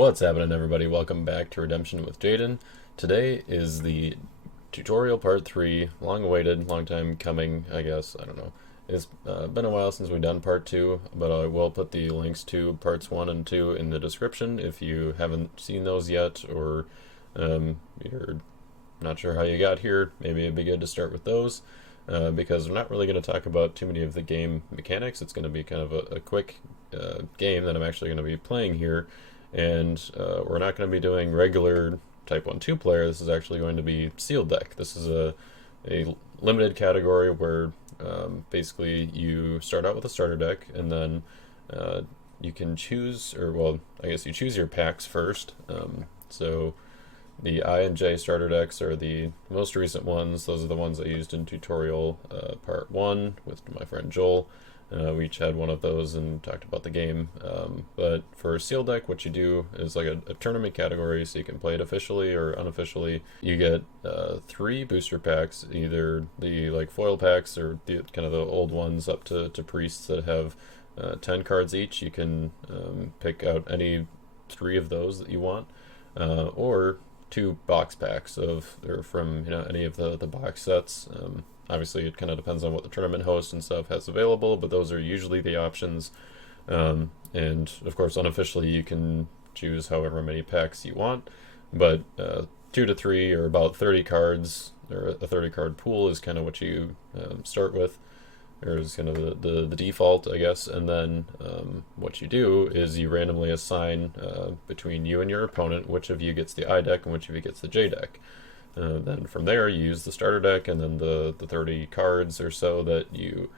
What's happening, everybody? Welcome back to Redemption with Jaden. Today is the tutorial part 3, long awaited, long time coming, I guess. I don't know. It's been a while since we've done part 2, but I will put the links to parts 1 and 2 in the description if you haven't seen those yet, or you're not sure how you got here. Maybe it'd be good to start with those, because we're not really going to talk about too many of the game mechanics. It's going to be kind of a quick game that I'm actually going to be playing here. And we're not going to be doing regular Type 1 2-player. This is actually going to be sealed deck. This is a limited category where basically you start out with a starter deck, and then you can choose, or well, I guess you choose your packs first. So the I and J starter decks are the most recent ones. Those are the ones I used in tutorial part 1 with my friend Joel. We each had one of those and talked about the game. But for a seal deck, what you do is like a tournament category, so you can play it officially or unofficially. You get 3 booster packs, either the like foil packs or the kind of the old ones up to priests that have 10 cards each. You can pick out any 3 of those that you want, or 2 box packs or from any of the box sets. Obviously, it kind of depends on what the tournament host and stuff has available, but those are usually the options. And of course, unofficially, you can choose however many packs you want, but 2 to 3 or about 30 cards, or a 30-card pool is kind of what you start with, or is kind of the default, I guess. And then what you do is you randomly assign between you and your opponent which of you gets the I deck and which of you gets the J deck. Then from there you use the starter deck and then the 30 cards or so that you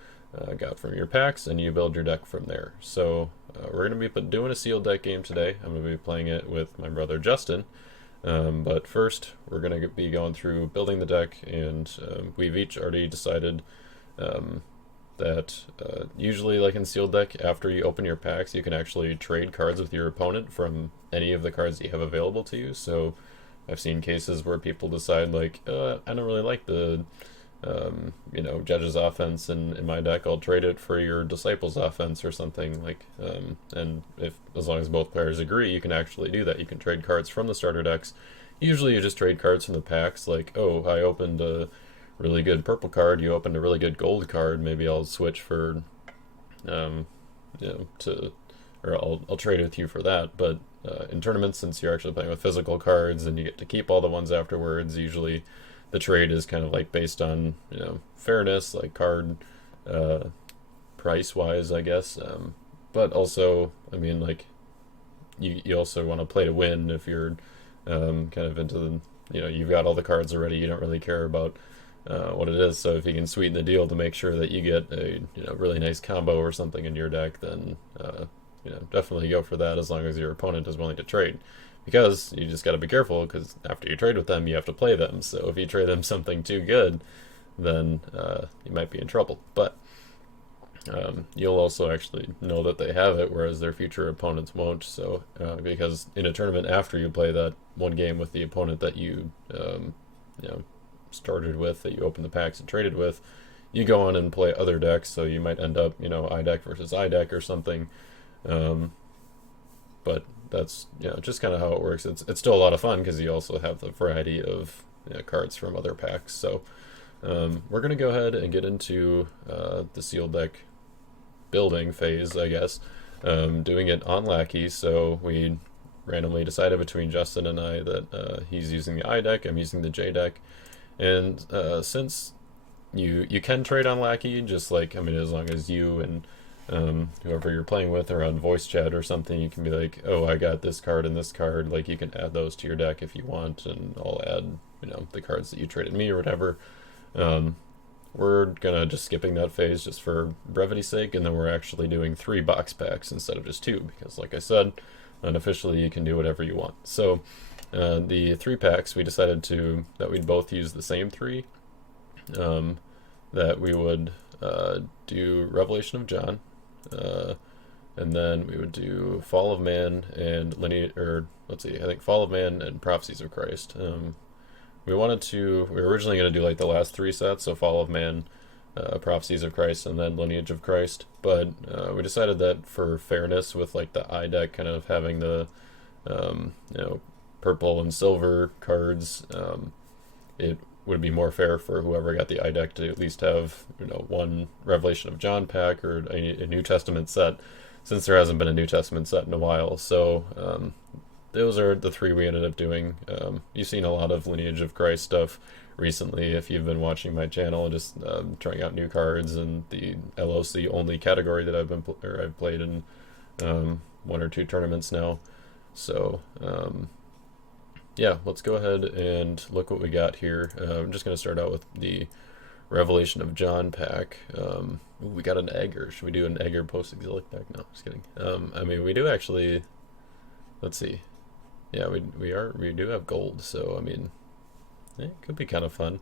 got from your packs, and you build your deck from there. So we're going to be doing a sealed deck game today. I'm going to be playing it with my brother Justin. But first we're going to be going through building the deck, and we've each already decided that usually, like in sealed deck, after you open your packs you can actually trade cards with your opponent from any of the cards that you have available to you. So I've seen cases where people decide like, I don't really like the Judge's offense in my deck. I'll trade it for your Disciples offense or something like. And if as long as both players agree, you can actually do that. You can trade cards from the starter decks. Usually, you just trade cards from the packs. Like, oh, I opened a really good purple card. You opened a really good gold card. Maybe I'll switch for, or I'll trade with you for that. But in tournaments, since you're actually playing with physical cards and you get to keep all the ones afterwards, usually the trade is kind of like based on fairness, like card price wise, I guess. But also, I mean, like you also want to play to win. If you're kind of into you've got all the cards already, you don't really care about what it is. So if you can sweeten the deal to make sure that you get a really nice combo or something in your deck, then definitely go for that, as long as your opponent is willing to trade. Because you just got to be careful, because after you trade with them, you have to play them. So if you trade them something too good, then you might be in trouble. But you'll also actually know that they have it, whereas their future opponents won't. So because in a tournament, after you play that one game with the opponent that you started with, that you opened the packs and traded with, you go on and play other decks. So you might end up I deck versus I deck or something. But that's just kind of how it works. It's still a lot of fun because you also have the variety of cards from other packs. So we're gonna go ahead and get into the sealed deck building phase, I guess. Doing it on Lackey, so we randomly decided between Justin and I that he's using the I deck, I'm using the J deck, and since you can trade on Lackey, just like, I mean, as long as you and whoever you're playing with are on voice chat or something, you can be like, oh, I got this card and this card, like you can add those to your deck if you want, and I'll add the cards that you traded me or whatever. We're gonna just skipping that phase just for brevity's sake, and then we're actually doing 3 box packs instead of just 2, because like I said, unofficially you can do whatever you want. So the 3 packs, we decided that we'd both use the same 3, that we would do Revelation of John, and then we would do Fall of Man and I think Fall of Man and Prophecies of Christ. We were originally going to do like the last 3 sets, so Fall of Man, Prophecies of Christ, and then Lineage of Christ, but we decided that for fairness, with like the I deck kind of having the you know, purple and silver cards, it would be more fair for whoever got the eye deck to at least have, you know, one Revelation of John pack or a New Testament set, since there hasn't been a New Testament set in a while. So those are the three we ended up doing. You've seen a lot of Lineage of Christ stuff recently if you've been watching my channel, just trying out new cards and the LOC only category that I've played in one or two tournaments now. So yeah, let's go ahead and look what we got here. I'm just going to start out with the Revelation of John pack. Ooh, we got an Egger. Should we do an Egger post-exilic pack? No, just kidding. I mean, we do actually. Let's see. Yeah, we do have gold, so I mean, it could be kind of fun.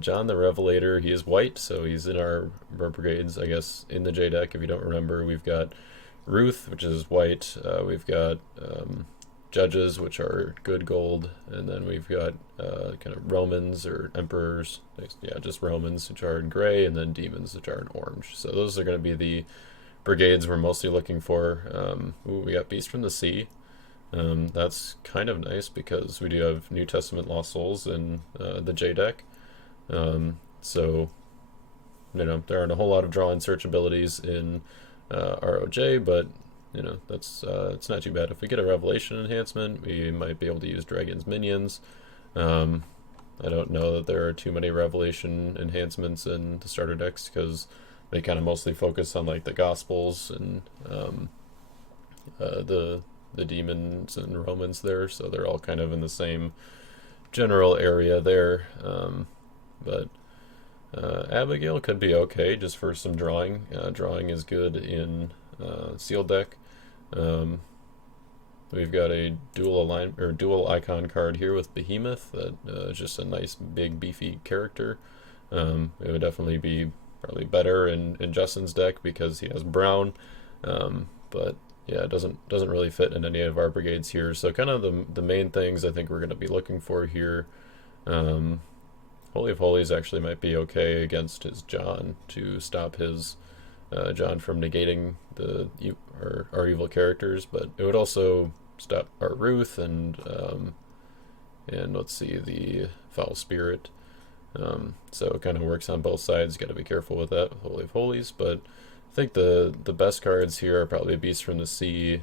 John the Revelator, he is white, so he's in our brigades, I guess, in the J deck. If you don't remember, we've got Ruth, which is white. We've got Judges, which are good gold, and then we've got kind of Romans or Emperors, yeah, just Romans, which are in gray, and then Demons, which are in orange. So those are going to be the brigades we're mostly looking for. Ooh, we got Beast from the Sea. That's kind of nice because we do have New Testament Lost Souls in the J deck. So, you know, there aren't a whole lot of draw and search abilities in ROJ, but you know, that's it's not too bad. If we get a Revelation enhancement, we might be able to use Dragon's Minions. I don't know that there are too many Revelation enhancements in the starter decks because they kind of mostly focus on like the Gospels and the Demons and Romans there, so they're all kind of in the same general area there. But Abigail could be okay just for some drawing. Drawing is good in sealed deck. We've got a dual icon card here with Behemoth that is just a nice big beefy character. It would definitely be probably better in Justin's deck because he has brown, but yeah, it doesn't really fit in any of our brigades here. So kind of the main things I think we're going to be looking for here. Holy of Holies actually might be okay against his John to stop his John from negating our evil characters, but it would also stop our Ruth and let's see, the Foul Spirit. So it kind of works on both sides. Got to be careful with that with Holy of Holies, but I think the best cards here are probably Beast from the Sea,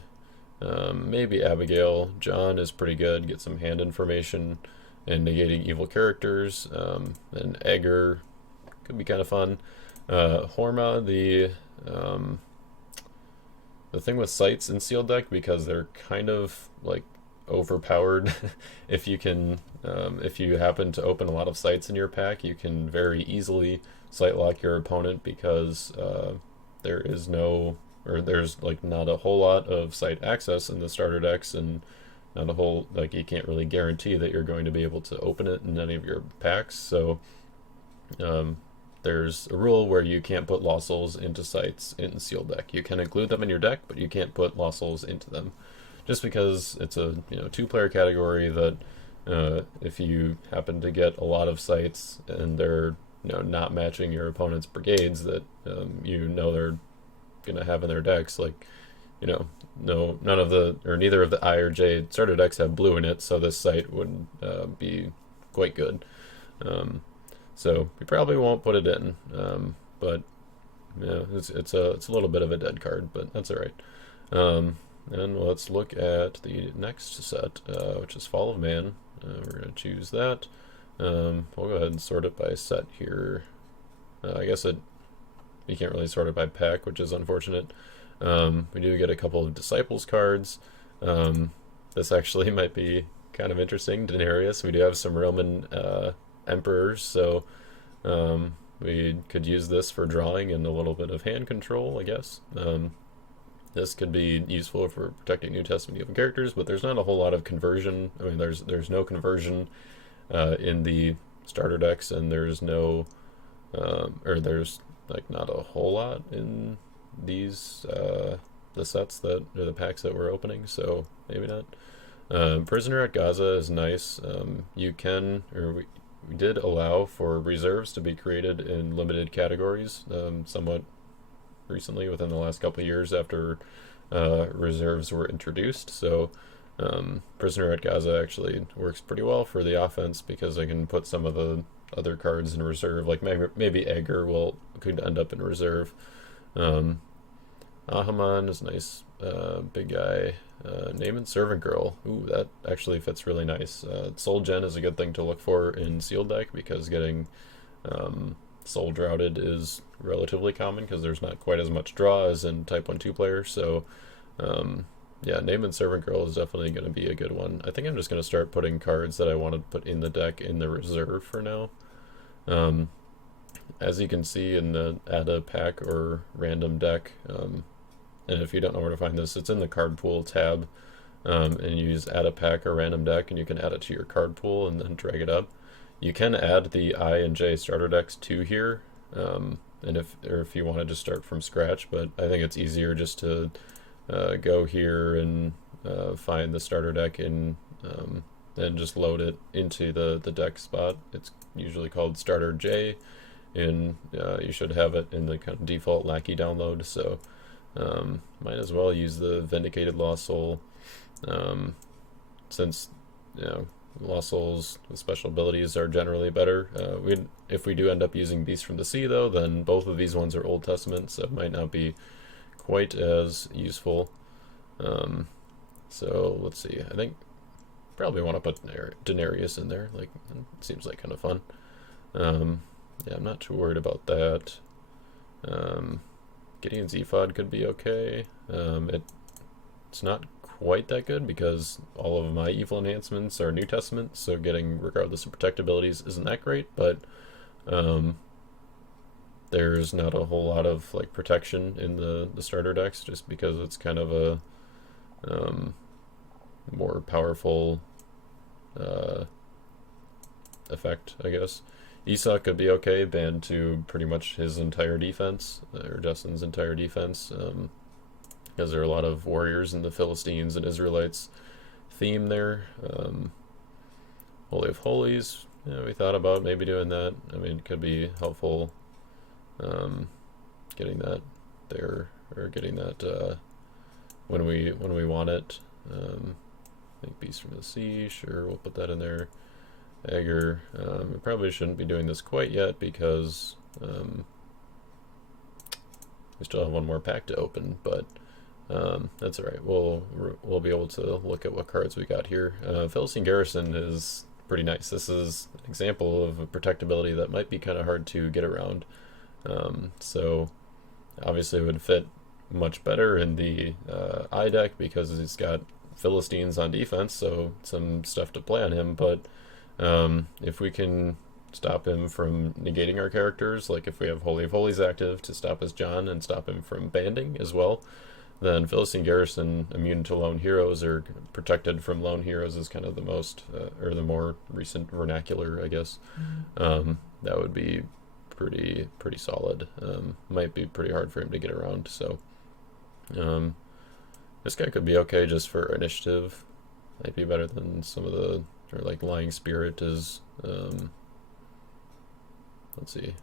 maybe Abigail. John is pretty good, get some hand information and negating evil characters. And Egger could be kind of fun. Horma, the thing with sights in sealed deck, because they're kind of like overpowered. If you happen to open a lot of sights in your pack, you can very easily sight lock your opponent because there's like not a whole lot of sight access in the starter decks, and not a whole, like, you can't really guarantee that you're going to be able to open it in any of your packs. So there's a rule where you can't put Lost Souls into sights in sealed deck. You can include them in your deck, but you can't put Lost Souls into them, just because it's a two-player category that if you happen to get a lot of sights and they're not matching your opponent's brigades that they're gonna have in their decks, like neither of the I or J starter decks have blue in it, so this sight would be quite good. So we probably won't put it in, but yeah, it's a little bit of a dead card, but that's all right. And let's look at the next set, which is Fall of Man. We're gonna choose that. We'll go ahead and sort it by set here. I guess you can't really sort it by pack, which is unfortunate. We do get a couple of Disciples cards. This actually might be kind of interesting. Denarius. We do have some Roman emperors, so we could use this for drawing and a little bit of hand control, I guess. This could be useful for protecting New Testament evil characters, but there's not a whole lot of conversion. I mean, there's no conversion in the starter decks, and there's no there's like not a whole lot in these the sets or the packs that we're opening, so maybe not. Prisoner at Gaza is nice. We did allow for reserves to be created in limited categories somewhat recently, within the last couple of years after reserves were introduced. So Prisoner at Gaza actually works pretty well for the offense because I can put some of the other cards in reserve. Like maybe Egger could end up in reserve. Um, Ahaman is nice, big guy. Name and Servant Girl. Ooh, that actually fits really nice. Soul Gen is a good thing to look for in sealed deck because getting Soul Droughted is relatively common because there's not quite as much draw as in Type 1-2 players. So, yeah, Name and Servant Girl is definitely going to be a good one. I think I'm just going to start putting cards that I want to put in the deck in the reserve for now. As you can see in the add a pack or random deck, and if you don't know where to find this, it's in the card pool tab, and you use add a pack or random deck, and you can add it to your card pool and then drag it up. You can add the I and J starter decks to here, and if you want to just start from scratch, but I think it's easier just to go here and find the starter deck and just load it into the deck spot. It's usually called starter J, and you should have it in the kind of default Lackey download. So might as well use the Vindicated Lost Soul, since Lost Souls with special abilities are generally better. If we do end up using Beast from the Sea though, then both of these ones are Old Testament, so it might not be quite as useful. So let's see. I think probably want to put Daenerys in there. Like, it seems like kind of fun. Yeah, I'm not too worried about that. Gideon's Ephod could be okay. It's not quite that good because all of my evil enhancements are New Testament, so getting regardless of protect abilities isn't that great, but there's not a whole lot of like protection in the starter decks just because it's kind of a more powerful effect, I guess. Esau could be okay, banned to pretty much his entire defense, or Justin's entire defense, because there are a lot of warriors in the Philistines and Israelites theme there. Holy of Holies, yeah, we thought about maybe doing that. I mean, it could be helpful getting that there, or getting that when we want it. I think Beast from the Sea, sure, we'll put that in there. Egger, we probably shouldn't be doing this quite yet because we still have one more pack to open, but that's all right. We'll be able to look at what cards we got here. Philistine Garrison is pretty nice. This is an example of a protectability that might be kind of hard to get around. So obviously it would fit much better in the I deck because he's got Philistines on defense, so some stuff to play on him, but if we can stop him from negating our characters, like if we have Holy of Holies active to stop his John and stop him from banding as well, then Philistine Garrison, immune to lone heroes or protected from lone heroes, is kind of the most, or the more recent vernacular, I guess. That would be pretty solid. Might be pretty hard for him to get around, so this guy could be okay just for initiative. Might be better than some of the, or like Lying Spirit is, let's see.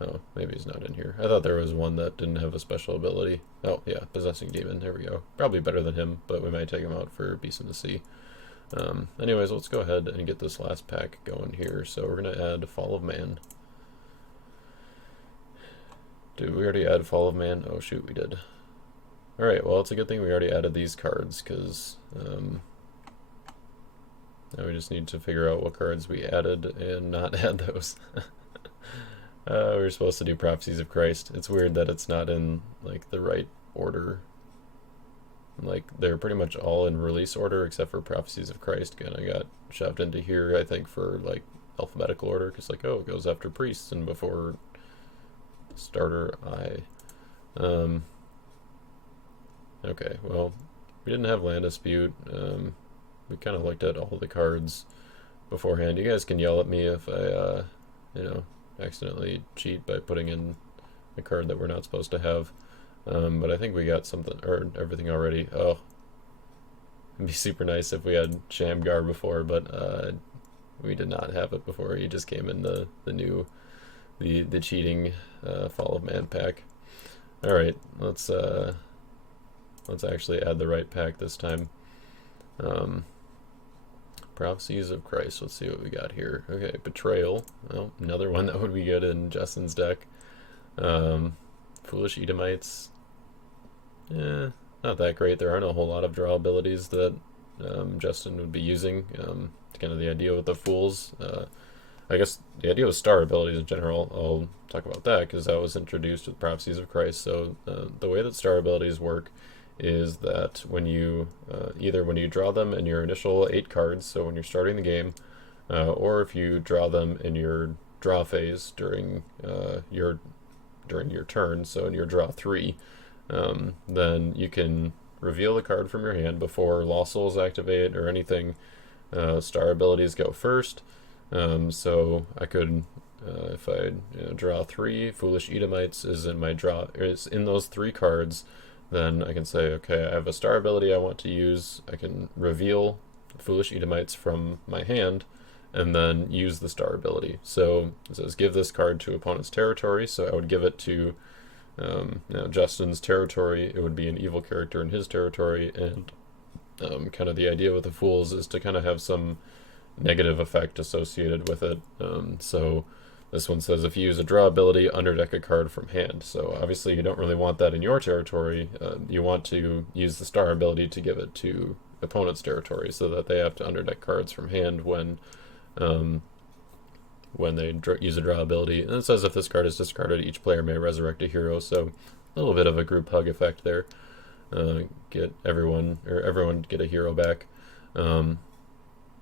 Oh, maybe he's not in here. I thought there was one that didn't have a special ability. Oh, yeah, Possessing Demon, there we go. Probably better than him, but we might take him out for Beast in the Sea. Anyways, let's go ahead and get this last pack going here. So we're going to add Fall of Man. Did we already add Fall of Man? Oh shoot, we did. Alright, well, it's a good thing we already added these cards, because now we just need to figure out what cards we added and not add those. We were supposed to do Prophecies of Christ. It's weird that it's not in like the right order. Like, they're pretty much all in release order except for Prophecies of Christ. Kind of got shoved into here, I think, for like alphabetical order, because like, oh, it goes after priests and before starter I. Okay, well, we didn't have Land Dispute. We kind of looked at all the cards beforehand. You guys can yell at me if I, accidentally cheat by putting in a card that we're not supposed to have. But I think we got something, or everything already. Oh, it'd be super nice if we had Shamgar before, but we did not have it before. He just came in the new, the cheating Fall of Man pack. All right, let's let's actually add the right pack this time. Prophecies of Christ. Let's see what we got here. Okay, Betrayal. Oh, another one that would be good in Justin's deck. Foolish Edomites. Not that great. There aren't a whole lot of draw abilities that Justin would be using. It's kind of the idea with the Fools. I guess the idea with star abilities in general, I'll talk about that because that was introduced with Prophecies of Christ. So the way that star abilities work is that when you either when you draw them in your initial 8 cards, so when you're starting the game, or if you draw them in your draw phase during your turn, so in your draw 3, then you can reveal the card from your hand before Lost Souls activate or anything. Star abilities go first. So I could, if I draw 3, Foolish Edomites is in my draw, is in those 3 cards, then I can say, okay, I have a star ability I want to use. I can reveal Foolish Edomites from my hand, and then use the star ability. So it says give this card to opponent's territory, so I would give it to Justin's territory. It would be an evil character in his territory, and kind of the idea with the Fools is to kind of have some negative effect associated with it. So this one says if you use a draw ability, underdeck a card from hand. So obviously you don't really want that in your territory. You want to use the star ability to give it to opponent's territory so that they have to underdeck cards from hand when they use a draw ability. And it says if this card is discarded, each player may resurrect a hero. So a little bit of a group hug effect there. Get everyone get a hero back.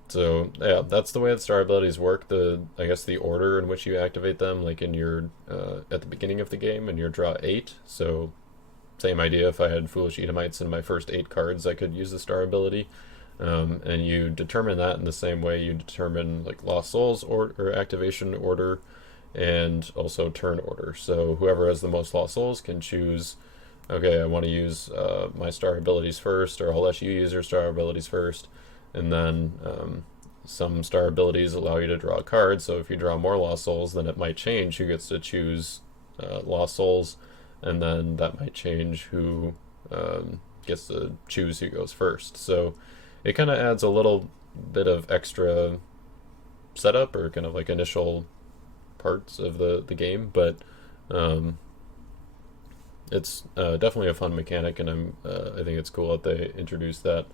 So yeah, that's the way that star abilities work. I guess the order in which you activate them, like in your at the beginning of the game in your draw 8. So same idea. If I had Foolish Edomites in my first 8 cards, I could use the star ability. And you determine that in the same way you determine like Lost Souls or activation order, and also turn order. So whoever has the most Lost Souls can choose, okay, I want to use my star abilities first, or I'll let you use your star abilities first. And then some star abilities allow you to draw a card, so if you draw more Lost Souls, then it might change who gets to choose Lost Souls, and then that might change who gets to choose who goes first. So it kind of adds a little bit of extra setup, or kind of like initial parts of the game, but it's definitely a fun mechanic, and I think it's cool that they introduced that.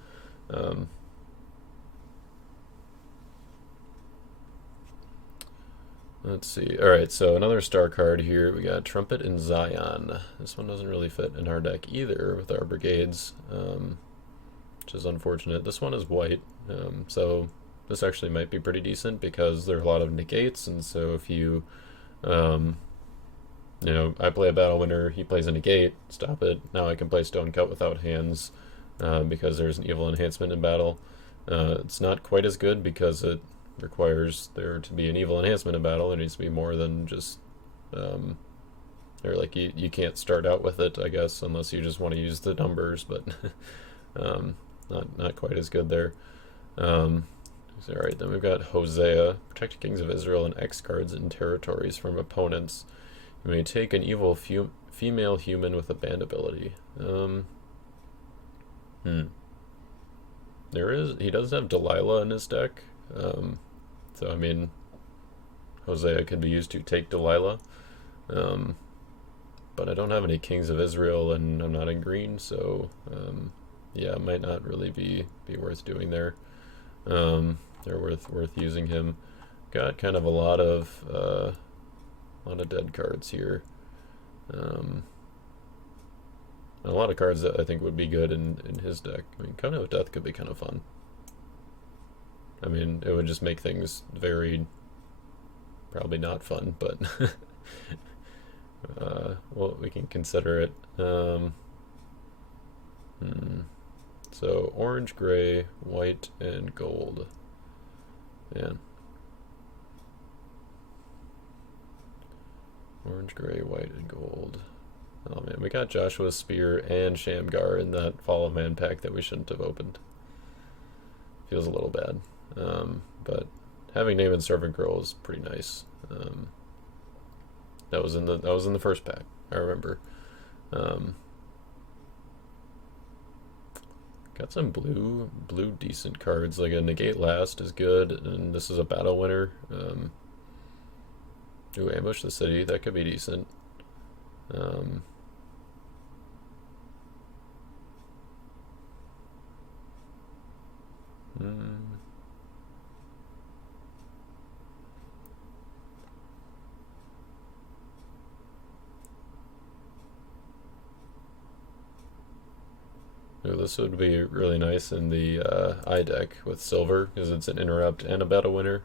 Let's see. Alright, so another star card here. We got Trumpet in Zion. This one doesn't really fit in our deck either with our brigades, which is unfortunate. This one is white, so this actually might be pretty decent because there are a lot of negates, and so if you, I play a Battle Winner, he plays a negate, stop it. Now I can play Stone Cut without hands because there's an evil enhancement in battle. It's not quite as good because it requires there to be an evil enhancement in battle. There needs to be more than just or like you can't start out with it, I guess, unless you just want to use the numbers, but not quite as good there. Alright, then we've got Hosea. Protect kings of Israel and X cards and territories from opponents. You may take an evil female human with a band ability. He does have Delilah in his deck. So I mean, Hosea could be used to take Delilah, but I don't have any Kings of Israel, and I'm not in green, so yeah, it might not really be worth doing there. They're worth using him. Got kind of a lot of dead cards here. A lot of cards that I think would be good in his deck. I mean, Covenant of Death could be kind of fun. I mean, it would just make things very, probably not fun, but well, we can consider it. So orange, gray, white, and gold. Man. Orange, gray, white, and gold. Oh man, we got Joshua's Spear and Shamgar in that Fall of Man pack that we shouldn't have opened. Feels a little bad. But having Naaman's Servant Girl is pretty nice. That was in the first pack, I remember. Got some blue decent cards, like a Negate Last is good, and this is a battle winner. Ooh, Ambush the City, that could be decent. Um, hmm. Ooh, this would be really nice in the I deck with silver because it's an interrupt and a battle winner.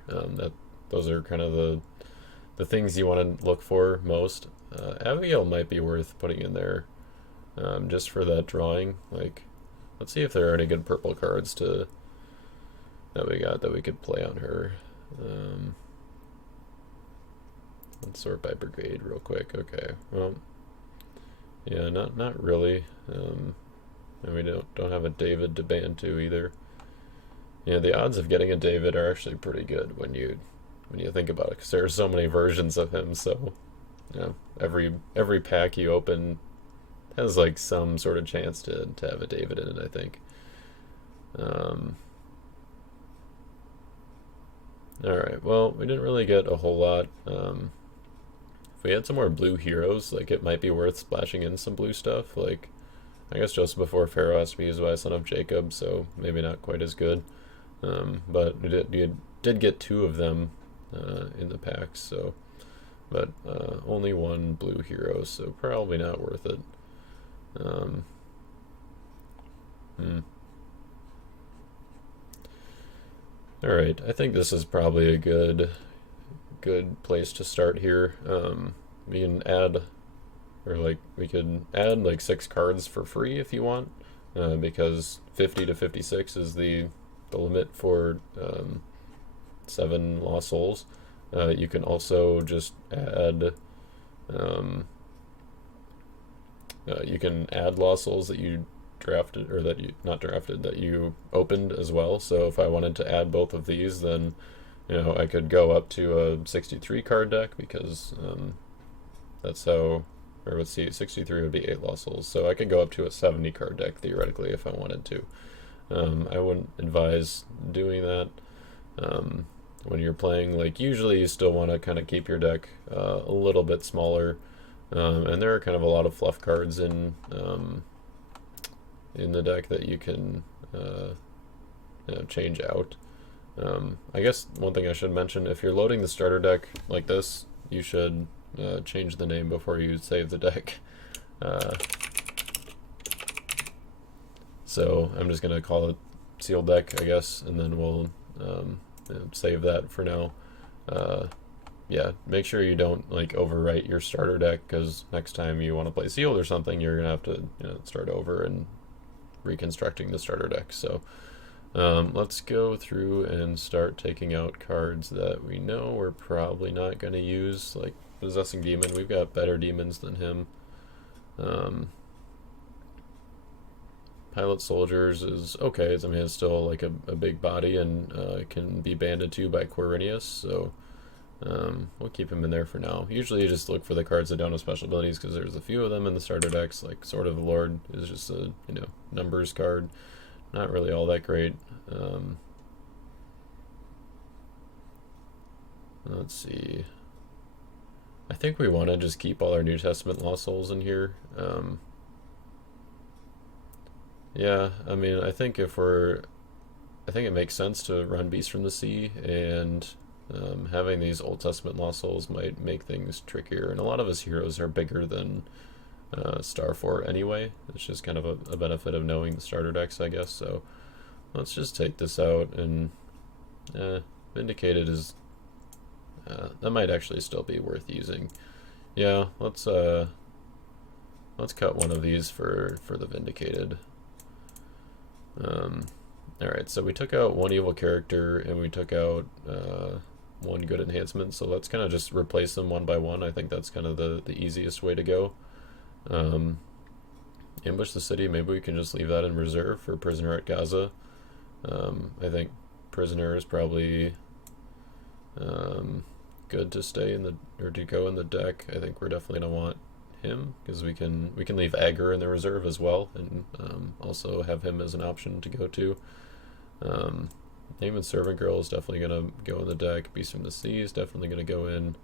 Those are kind of the things you want to look for most. Abigail might be worth putting in there just for that drawing. Like, let's see if there are any good purple cards to that we got that we could play on her. Let's sort by brigade real quick. Okay, well, yeah, not really. And we don't have a David to ban to either. Yeah, the odds of getting a David are actually pretty good when you think about it, because there are so many versions of him. So, you know, every pack you open has like some sort of chance to have a David in it, I think. All right. Well, we didn't really get a whole lot. If we had some more blue heroes, like it might be worth splashing in some blue stuff. Like, I guess just before Pharaoh has to be used by Son of Jacob, so maybe not quite as good. But you did get two of them in the packs, so but only one blue hero, so probably not worth it. Um, hmm. All right, I think this is probably a good place to start here. We can add, or like we could add like 6 cards for free if you want, because 50 to 56 is the limit for 7 Lost Souls. You can also just add. You can add Lost Souls that you drafted, or that you not drafted, that you opened as well. So if I wanted to add both of these, then I could go up to a 63 card deck, because that's how. Or let's see, 63 would be 8 Lost Souls. So I could go up to a 70 card deck theoretically if I wanted to. I wouldn't advise doing that. When you're playing, like, usually you still want to kind of keep your deck a little bit smaller. And there are kind of a lot of fluff cards in the deck that you can change out. I guess one thing I should mention, if you're loading the starter deck like this, you should change the name before you save the deck. So I'm just going to call it sealed deck, I guess, and then we'll save that for now. Yeah, make sure you don't like overwrite your starter deck, because next time you want to play sealed or something, you're gonna have to start over and reconstructing the starter deck. So let's go through and start taking out cards that we know we're probably not going to use, like Possessing Demon. We've got better demons than him. Pilot Soldiers is okay. I mean, it's still like a big body, and can be banded to by Quirinius, so we'll keep him in there for now. Usually you just look for the cards that don't have special abilities, because there's a few of them in the starter decks. Like Sword of the Lord is just a numbers card, not really all that great. Let's see. I think we want to just keep all our New Testament Lost Souls in here. Yeah, I mean, I think it makes sense to run Beast from the Sea, and having these Old Testament Lost Souls might make things trickier. And a lot of his heroes are bigger than Starfort anyway. It's just kind of a benefit of knowing the starter decks, I guess. So let's just take this out, and Vindicated is that might actually still be worth using. Yeah, let's cut one of these for the Vindicated. Alright, so we took out one evil character, and we took out one good enhancement, so let's kind of just replace them one by one. I think that's kind of the easiest way to go. Ambush the City, maybe we can just leave that in reserve for Prisoner at Gaza. I think Prisoner is probably good to stay in the, or to go in the deck. I think we're definitely going to want him because we can leave Agar in the reserve as well, and also have him as an option to go to. Name and Servant Girl is definitely gonna go in the deck. Beast from the Sea is definitely gonna go in.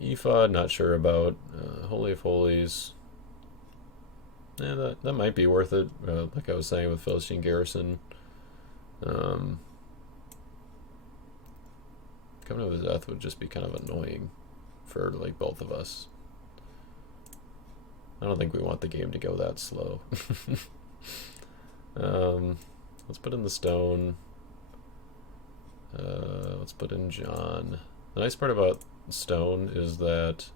Ephod, not sure about. Holy of Holies. Yeah, that might be worth it. Like I was saying with Philistine Garrison. Coming to Death would just be kind of annoying for like both of us. I don't think we want the game to go that slow. Let's put in the Stone. Let's put in John. The nice part about Stone is that,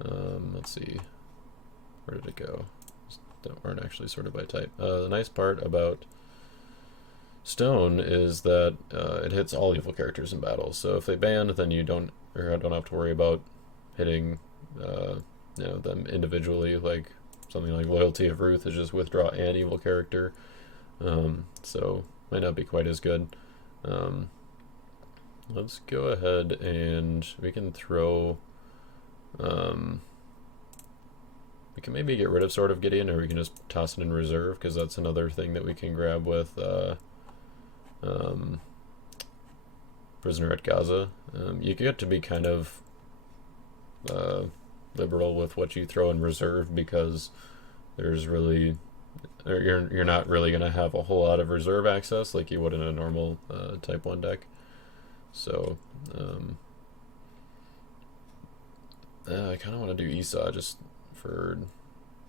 let's see, where did it go? That weren't actually sorted by type. The nice part about Stone is that it hits all evil characters in battle. So if they ban, then you don't have to worry about hitting them individually. Like something like Loyalty of Ruth is just withdraw an evil character. So might not be quite as good. Let's go ahead and we can throw. We can maybe get rid of Sword of Gideon, or we can just toss it in reserve, because that's another thing that we can grab with Prisoner at Gaza. You get to be kind of liberal with what you throw in reserve, because there's really you're not really going to have a whole lot of reserve access like you would in a normal Type 1 deck. So I kind of want to do Esau just for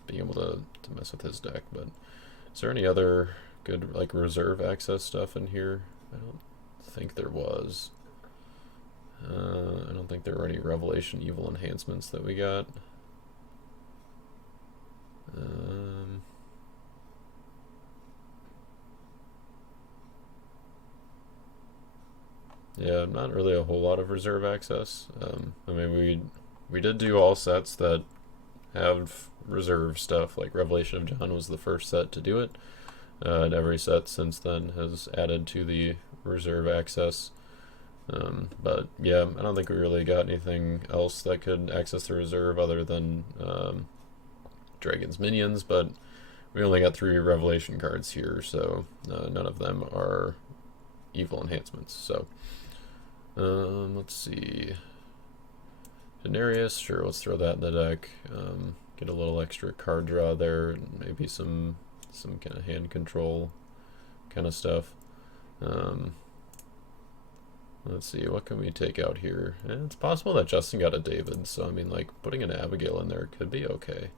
being able to mess with his deck. But is there any other good like reserve access stuff in here? I don't think there was. I don't think there were any Revelation Evil enhancements that we got. Yeah, not really a whole lot of reserve access. I mean, we did do all sets that have reserve stuff. Like Revelation of John was the first set to do it, and every set since then has added to the reserve access. But yeah, I don't think we really got anything else that could access the reserve other than Dragon's Minions, but we only got 3 Revelation cards here, so none of them are evil enhancements. So let's see. Denarius, sure, let's throw that in the deck. Get a little extra card draw there, and maybe some kind of hand control kind of stuff. Let's see, what can we take out here? It's possible that Justin got a David, so I mean, like, putting an Abigail in there could be okay.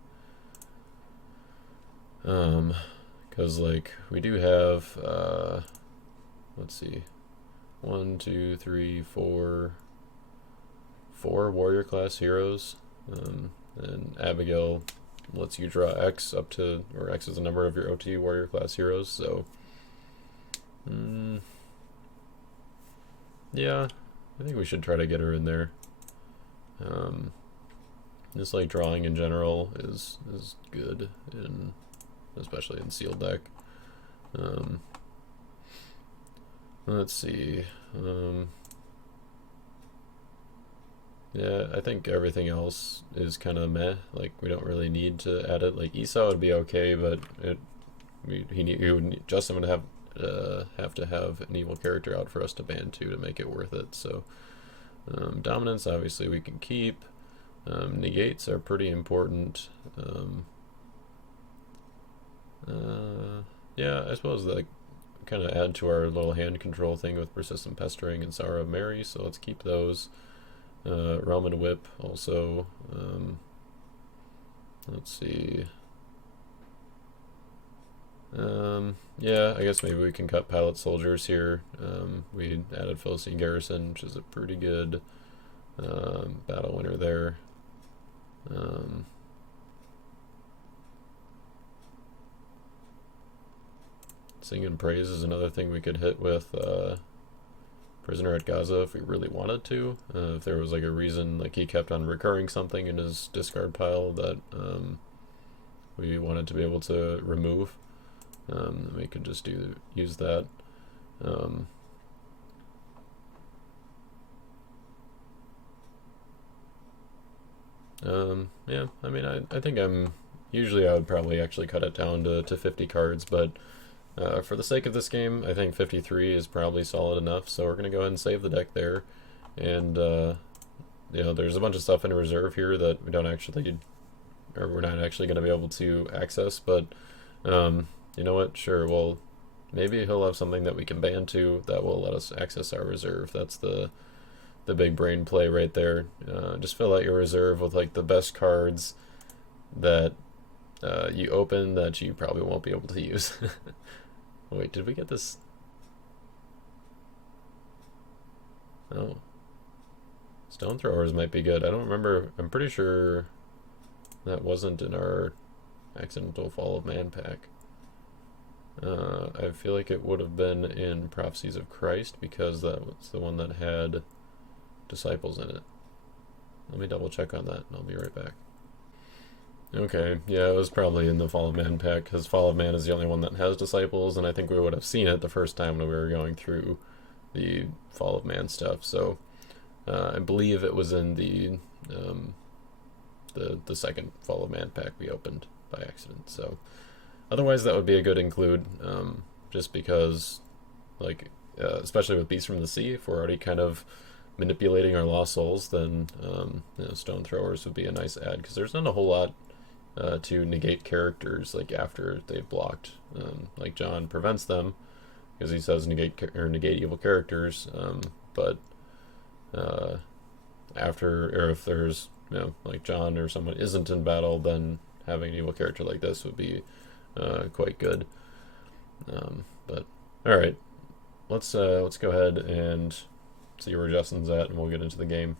Because, like, we do have, let's see, 1, 2, 3, 4 warrior class heroes, and Abigail lets you draw X up to, or X is the number of your OT warrior class heroes, so yeah, I think we should try to get her in there. Just like drawing in general is good, especially in sealed deck. Let's see. Yeah, I think everything else is kind of meh. Like, we don't really need to add it. Like, Esau would be okay, but Justin would have to have an evil character out for us to ban to make it worth it. So dominance, obviously, we can keep. Negates are pretty important. Yeah, I suppose that kind of add to our little hand control thing with Persistent Pestering and Sorrow of Mary, so let's keep those. Roman Whip also. Let's see. Yeah, I guess maybe we can cut Pilot Soldiers here. We added Philistine Garrison, which is a pretty good battle winner there. Sing and Praise is another thing we could hit with Prisoner at Gaza if we really wanted to. If there was like a reason, like he kept on recurring something in his discard pile that we wanted to be able to remove, we could just use that. Yeah, I mean, I think usually I would probably actually cut it down to 50 cards, but for the sake of this game, I think 53 is probably solid enough, so we're going to go ahead and save the deck there. And, there's a bunch of stuff in reserve here that we're not actually going to be able to access, but you know what? Sure, well, maybe he'll have something that we can ban to that will let us access our reserve. That's the big brain play right there. Just fill out your reserve with like the best cards that you open that you probably won't be able to use. Wait, did we get this? Oh, stone throwers might be good. I don't remember. I'm pretty sure that wasn't in our accidental fall of man pack. I feel like it would have been in Prophecies of Christ because that was the one that had disciples in it. Let me double check on that and I'll be right back. Okay, yeah, it was probably in the Fall of Man pack because Fall of Man is the only one that has disciples, and I think we would have seen it the first time when we were going through the Fall of Man stuff. So I believe it was in the second Fall of Man pack we opened by accident. So otherwise, that would be a good include, just because, like, especially with Beasts from the Sea, if we're already kind of manipulating our lost souls, then stone throwers would be a nice add because there's not a whole lot to negate characters like after they've blocked. Like John prevents them because he says negate evil characters, but after, or if there's like John or someone isn't in battle, then having an evil character like this would be quite good. But all right, let's go ahead and see where Justin's at, and we'll get into the game.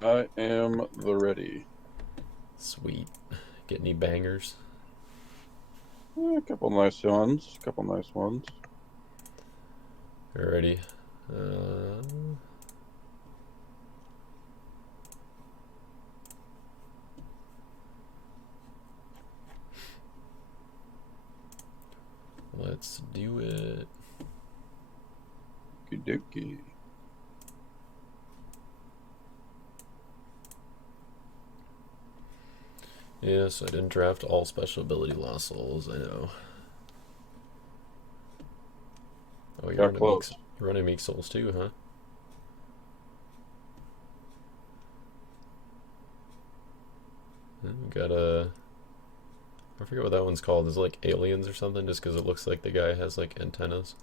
I am the ready. Sweet. Get any bangers? A couple nice ones. Couple nice ones. Alrighty. Let's do it. Okie dokie. Yes, I didn't draft all special ability lost souls, I know. Oh, Got close. you're running Meek Souls too, huh? Got a... I forget what that one's called. Is it like aliens or something? Just because it looks like the guy has like antennas.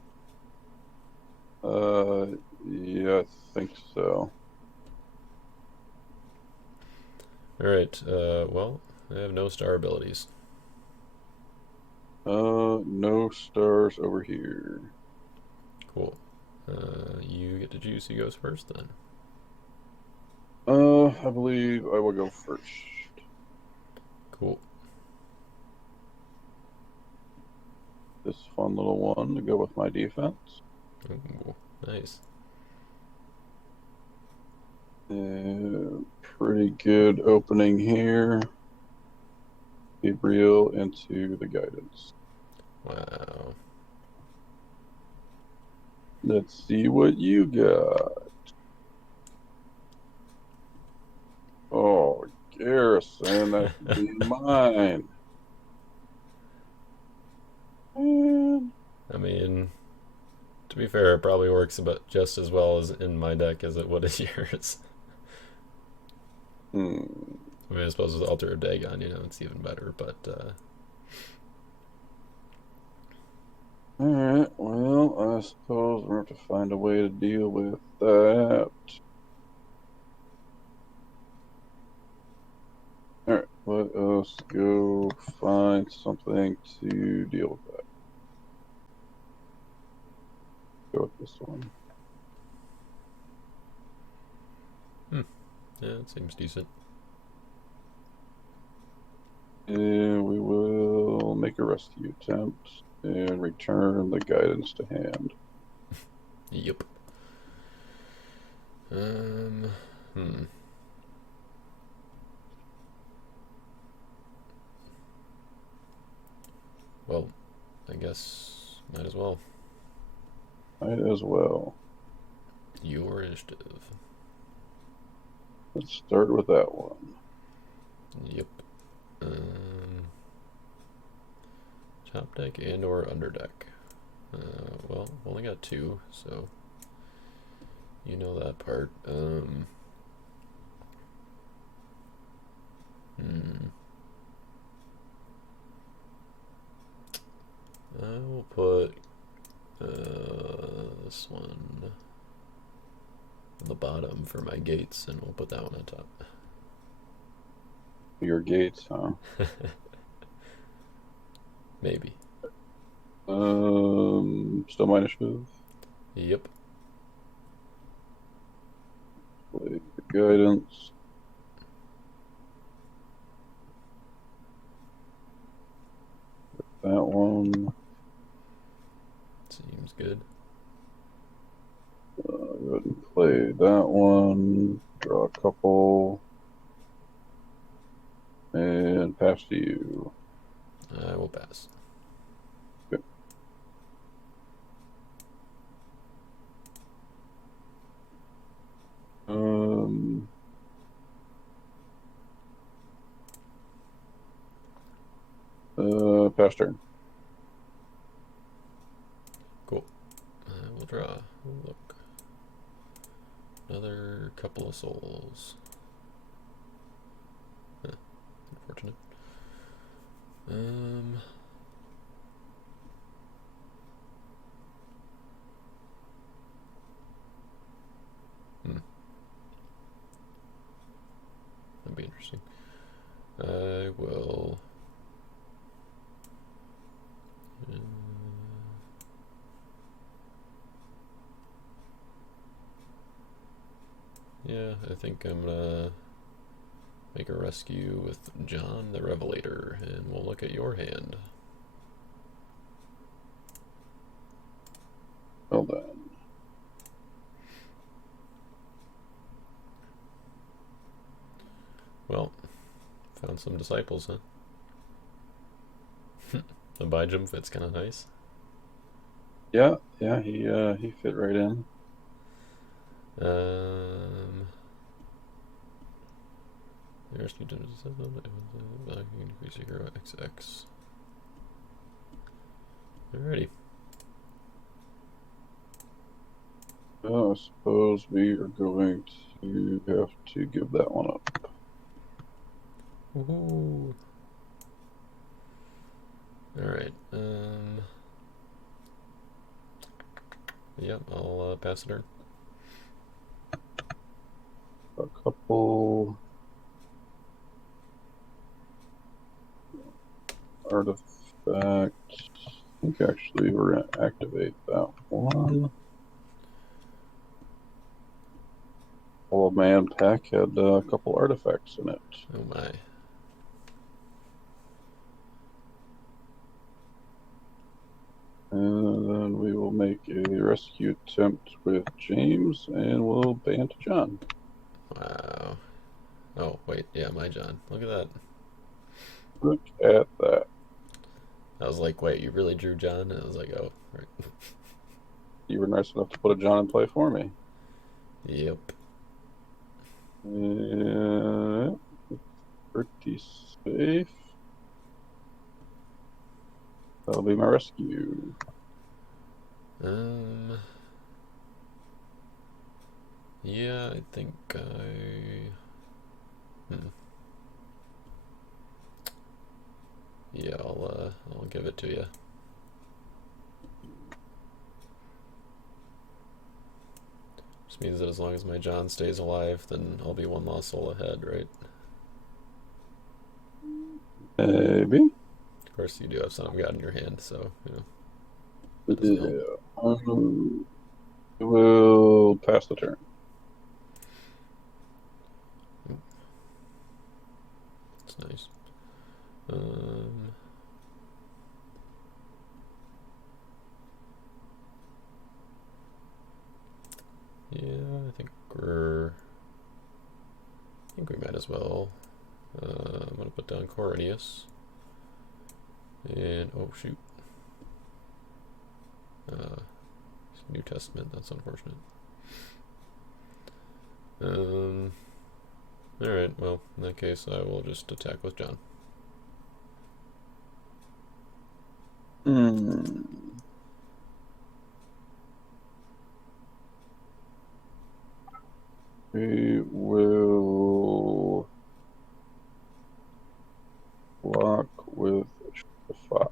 Yeah, I think so. Alright, well, I have no star abilities. No stars over here. Cool. You get to choose who goes first then. I believe I will go first. Cool. This fun little one to go with my defense. Ooh, nice. Pretty good opening here. Gabriel into the guidance. Wow. Let's see what you got. Oh, Garrison, that could be mine. Man. I mean, to be fair, it probably works about just as well as in my deck as it would in yours. Hmm. I mean, I suppose with Altar of Dagon, it's even better, but Alright, well, I suppose we're going to have to find a way to deal with that. Alright, let us go find something to deal with that. Go with this one. yeah, it seems decent. And we will make a rescue attempt and return the guidance to hand. Yep. Well, I guess might as well. Might as well. Your initiative. Let's start with that one. Yep. Top deck and or under deck. Well, I've only got two, so you know that part. I will put this one on the bottom for my gates, and we'll put that one on top. Your gates, huh? Maybe. Still my initiative. Yep. Play the guidance. That one. Seems good. Go ahead and play that one. Draw a couple. And pass to you. I will pass. Okay. Pass turn. Cool. I will draw. Ooh, look. Another couple of souls. Unfortunate. That'd be interesting. I will. Yeah, I think I'm gonna make a rescue with John the Revelator, and we'll look at your hand. Well done. Well, found some disciples, huh? The Bijum fits kind of nice. Yeah, he fit right in. Rescue increase your hero XX. Alrighty. I suppose we are going to have to give that one up. Woohoo! Alright, yep, I'll pass it her. A couple artifacts. I think actually we're going to activate that one. Old man pack had a couple artifacts in it. Oh my. And then we will make a rescue attempt with James, and we'll ban to John. Wow. Oh, wait, yeah, my John. Look at that. Look at that. I was like, wait, you really drew John? And I was like, oh, right. You were nice enough to put a John in play for me. Yep. Pretty safe. That'll be my rescue. Yeah, I think Yeah, I'll give it to you. Just means that as long as my John stays alive, then I'll be one lost soul ahead, right? Maybe. Of course, you do have Son of God in your hand, so, you know. Yeah. We'll pass the turn. That's nice. Yeah, I think we might as well. I'm gonna put down Corinius. And oh shoot. New Testament, that's unfortunate. Um, Alright, well, in that case, I will just attack with John. Hmm. We will block with Shafat.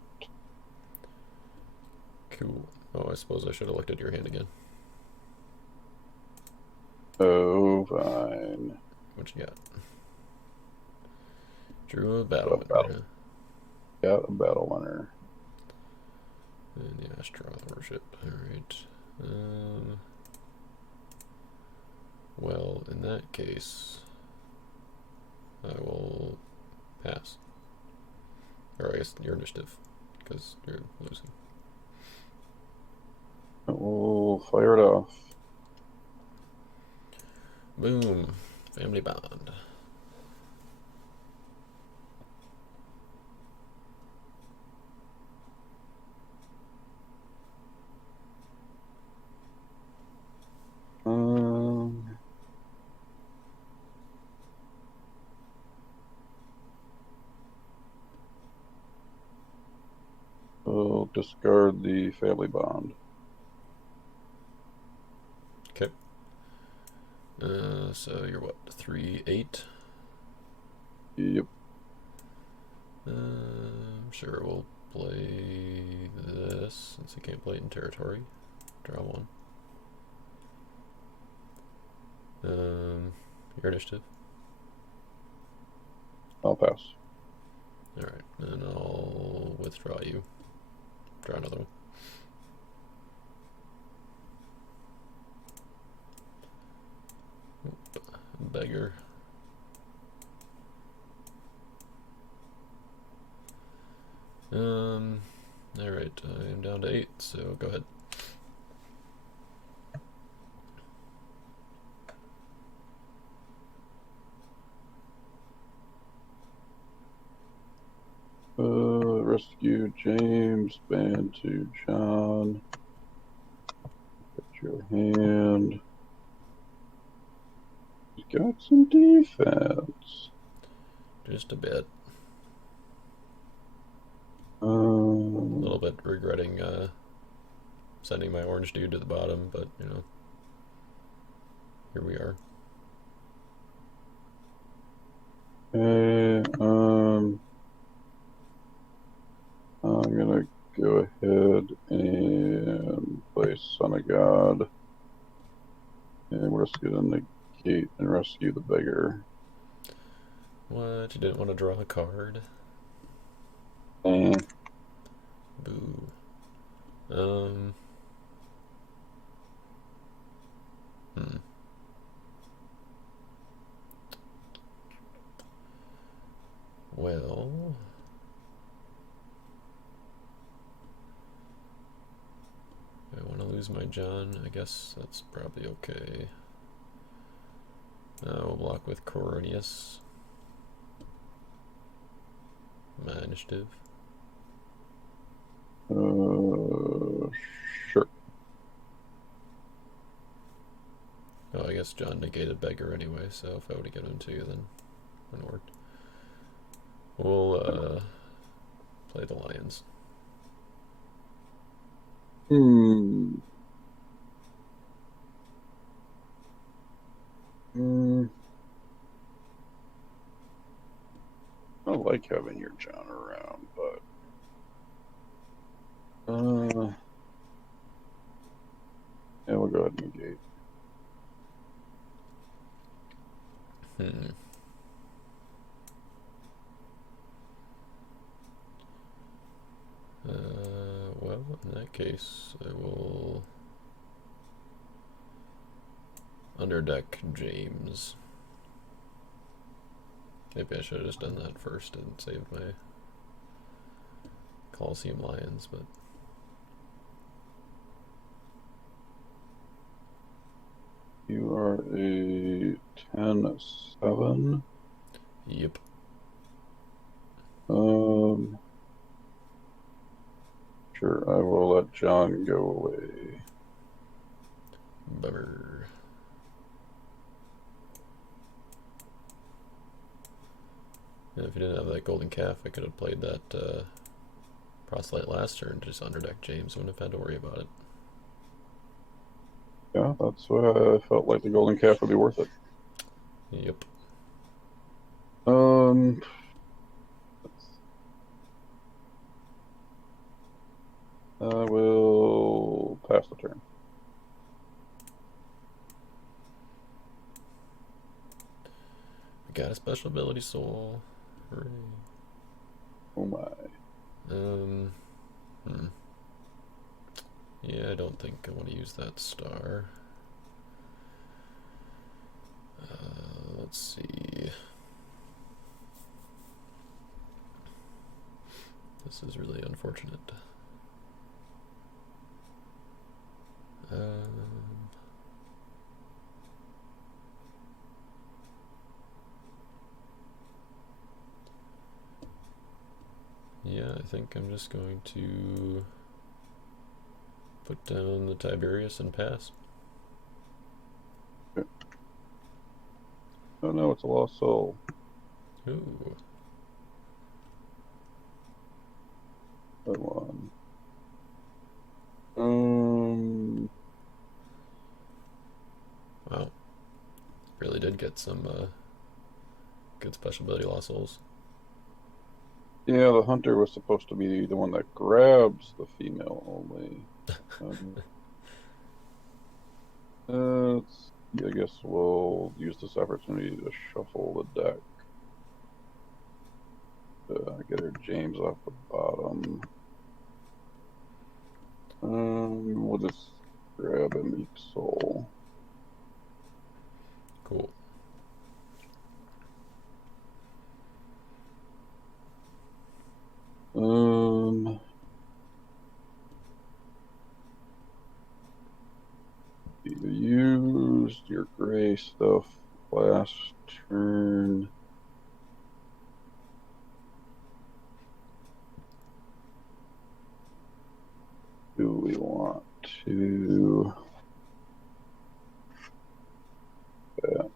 Cool. Oh, I suppose I should have looked at your hand again. Oh, fine. What you got? Drew a battle Got a winner, battle, huh? got a battle winner. And yeah, straw worship. Alright. Um, well, in that case, I will pass. Or I guess your initiative, because you're losing. We'll fire it off. Boom. Family bond. Um, we'll discard the family bond. Okay. So you're what? 3-8? Yep. Sure, we'll play this since you can't play it in territory. Draw one. Your initiative. I'll pass. Alright, and I'll withdraw you. Draw another one. Beggar. Alright, I am down to 8, so go ahead. Rescue James, band to John. Get your hand. He's got some defense. Just a bit. A Um, little bit regretting sending my orange dude to the bottom, but you know, here we are. okay, I'm gonna go ahead and play Son of God. And we're just gonna negate and rescue the beggar. What? You didn't want to draw a card? Eh, Boo. Um. Hmm. Well, I want to lose my John. I guess that's probably okay. We'll block with Coronius. My initiative. sure. Oh, I guess John negated Beggar anyway, so if I would have given him to you, then it wouldn't have worked. We'll play the Lions. Hmm. Hmm. I like having your John around, but yeah, we'll go ahead and negate. Hmm. Well, in that case, I will underdeck James. Maybe I should have just done that first and saved my Coliseum Lions, but You are a 10-7. yep. Sure, I will let John go away. Bummer. If he didn't have that golden calf, I could have played that proselyte last turn, just underdeck James. Wouldn't have had to worry about it. Yeah, that's why I felt like the golden calf would be worth it. Yep. Um, I will pass the turn. I got a special ability soul. Hooray. Oh my. Hmm. Yeah, I don't think I want to use that star. Let's see. This is really unfortunate. Yeah, I think I'm just going to put down the Tiberius and pass. Oh no, it's a lost soul. Ooh. That one. Wow. Really did get some good special ability lost souls. Yeah, the hunter was supposed to be the one that grabs the female only. I guess we'll use this opportunity to shuffle the deck. Get her James off the bottom. We'll just grab a meek soul. Cool. You used your gray stuff last turn. Do we want to that?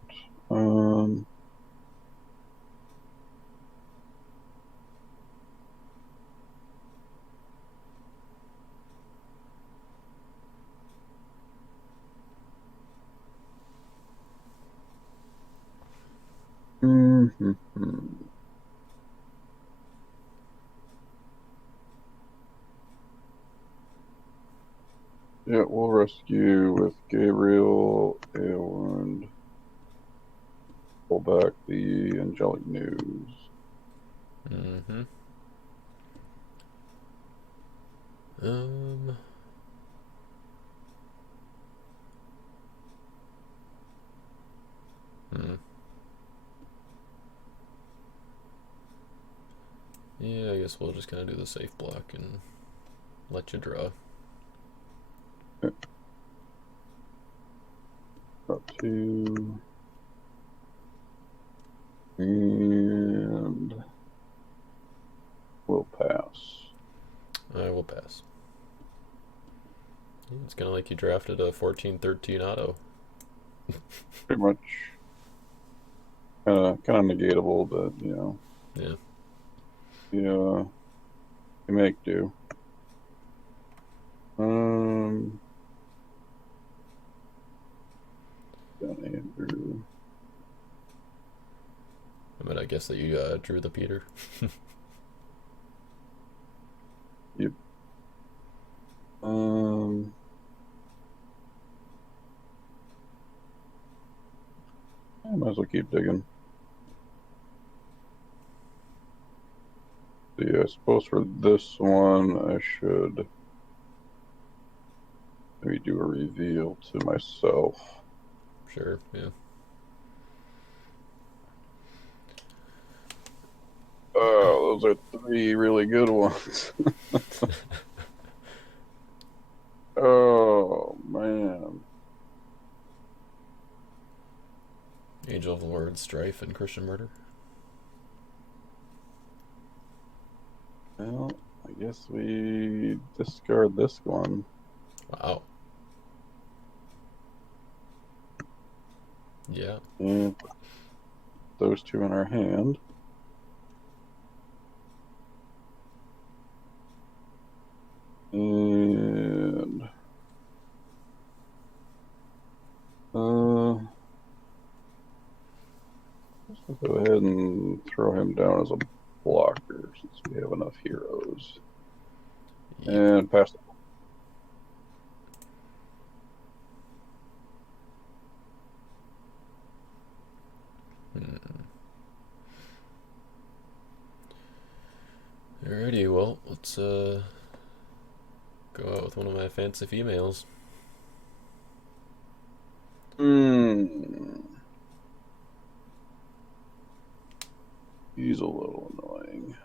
Yeah, we'll rescue with Gabriel and pull back the angelic news. Mm-hmm. Um. Hmm. Yeah, I guess we'll just kind of do the safe block and let you draw. Got two. And we'll pass. I will pass. Yeah, it's kind of like you drafted a 14-13 auto. Pretty much kind of negatable, but Yeah. yeah, you make do. Andrew. I mean, I guess that you drew the Peter. Yep. I might as well keep digging. So yeah, I suppose for this one, I should maybe do a reveal to myself. Sure, yeah. Oh, those are three really good ones. Oh, man. Angel of the Lord, Strife, and Christian Murder. Well, I guess we discard this one. Wow. Yeah. And put those two in our hand. go ahead and throw him down as a blocker since we have enough heroes. Yep. And pass it. Alrighty, well, let's go out with one of my fancy females. He's a little annoying.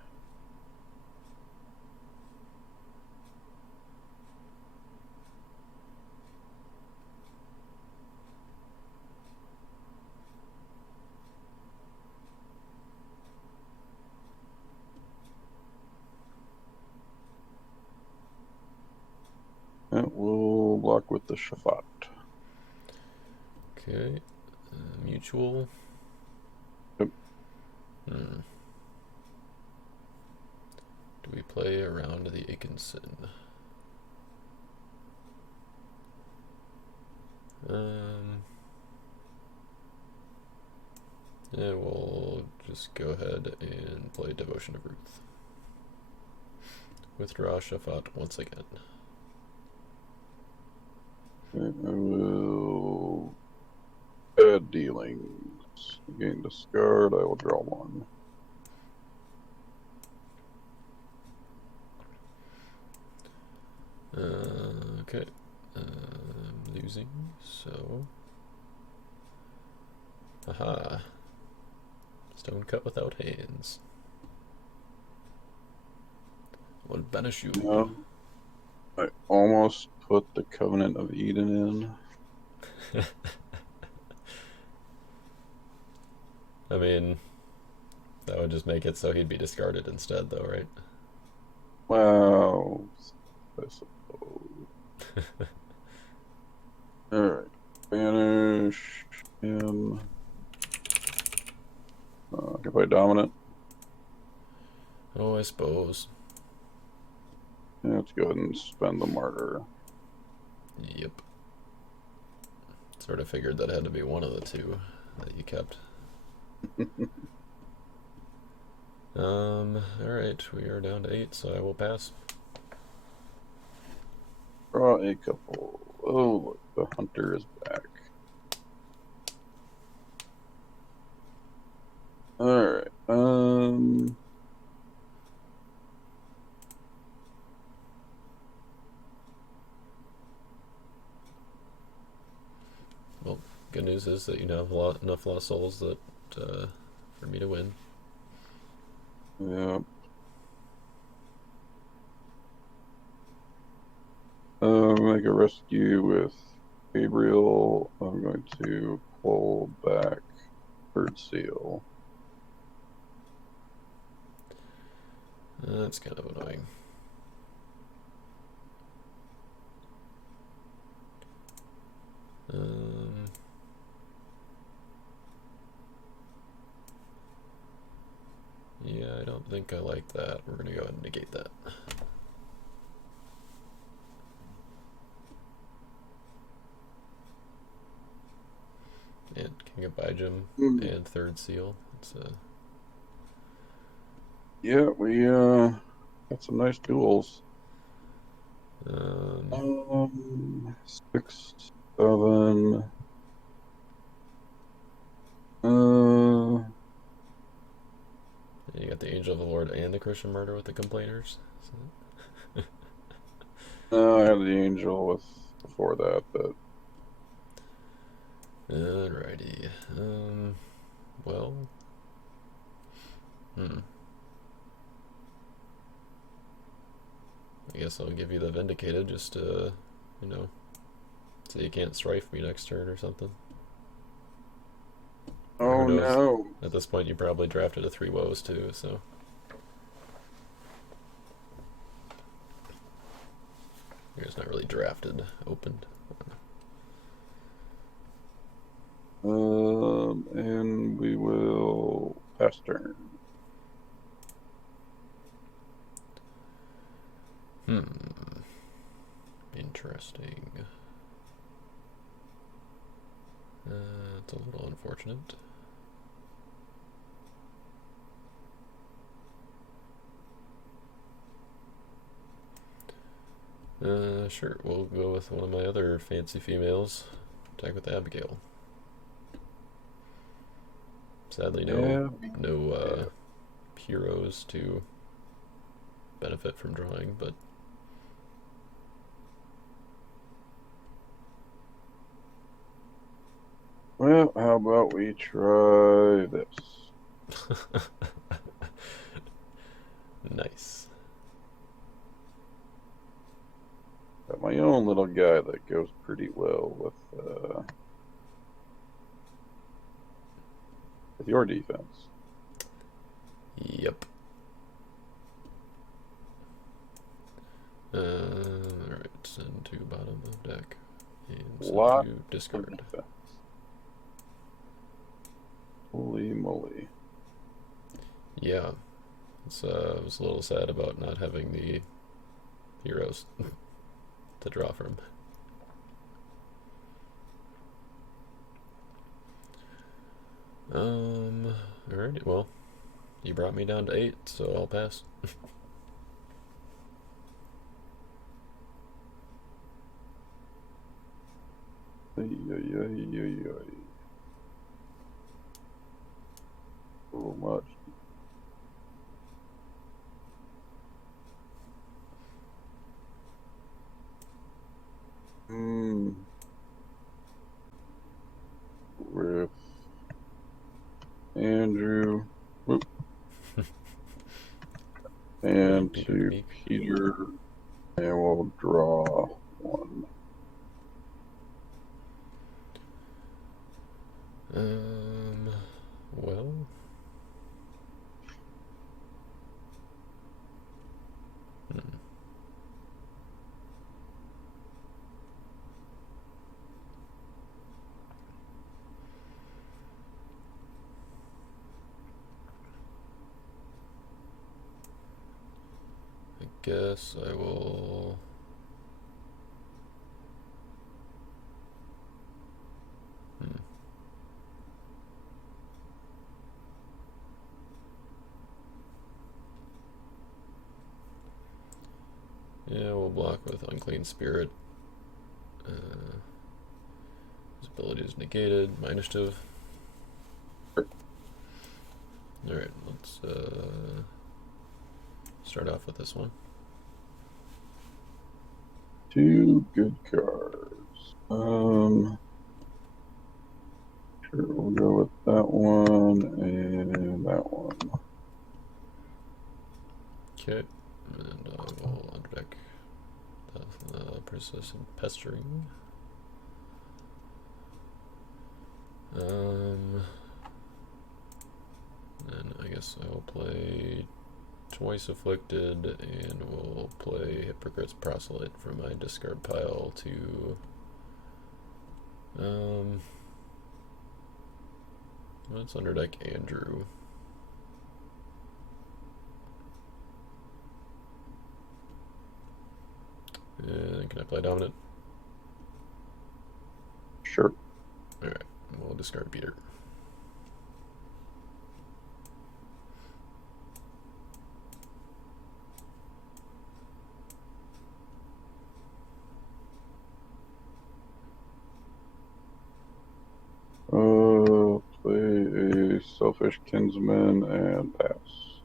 And we'll block with the Shafat. Okay, mutual. Yep. Do we play around the Akinson? Yeah, we'll just go ahead and play Devotion of Ruth. Withdraw Shafat once again. Okay, I will add dealings. Gain discard, I will draw one. Okay. I'm losing, so. Aha. Stone cut without hands. Will banish you. No, I almost put the Covenant of Eden in. I mean, that would just make it so he'd be discarded instead, though, right? Wow. I suppose. Alright. Banish him. I can play Dominant. Oh, I suppose. Yeah, let's go ahead and spend the Martyr. Yep. Sort of figured that had to be one of the two that you kept. Alright, we are down to 8, so I will pass. Draw a couple. Oh, look, the Hunter is back. Alright, Well, good news is that you now have enough lost souls that for me to win. yeah. Make a rescue with Gabriel. I'm going to pull back Third Seal. That's kind of annoying. Yeah, I don't think I like that. We're gonna go ahead and negate that. And King of Bijam and Third Seal. It's Yeah, we got some nice duels. 6, 7. you got the Angel of the Lord and the Christian Murder with the Complainers. No, I had the Angel with before that, but Alrighty. Well. I guess I'll give you the Vindicated just to, so you can't strife me next turn or something. Or oh who knows? no. At this point, you probably drafted a 3 woes too, so. It's not really drafted, opened. And we will pass turn. Interesting. It's a little unfortunate. Sure. We'll go with one of my other fancy females. Attack with Abigail. Sadly, Yeah. no heroes to benefit from drawing, but Well, how about we try this? nice. Got my own little guy that goes pretty well with your defense. Yep. Alright, send to bottom of deck. And send Lot to of discard. defense. Holy moly. Yeah. I was a little sad about not having the heroes to draw from. Alrighty, well, you brought me down to 8, so I'll pass. Ay, ay, ay, ay, ay. So much. With Andrew. Whoop. Morning, And Peter to Meek. Peter. And we'll draw one. Well. Hmm. I guess I will. Hmm. Yeah, we'll block with Unclean Spirit. His ability is negated, -2. Alright, let's start off with this one. Two good cards. Sure, we'll go with that one and that one. Okay, and I will underdeck the Persistent Pestering. Then I guess I will play Twice Afflicted, and we'll play Hypocrite's Proselyte from my discard pile to let's underdeck Andrew. And can I play Dominant? Sure. Alright, we'll discard Peter. Play a Selfish Kinsman and pass.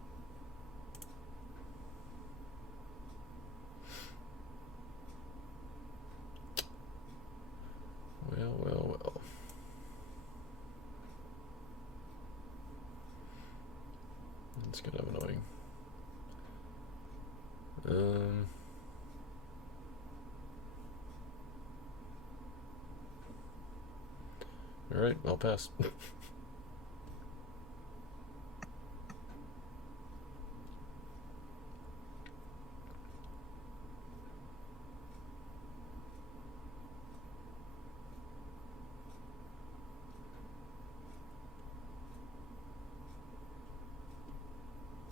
Well. That's kind of annoying. Alright, I'll pass.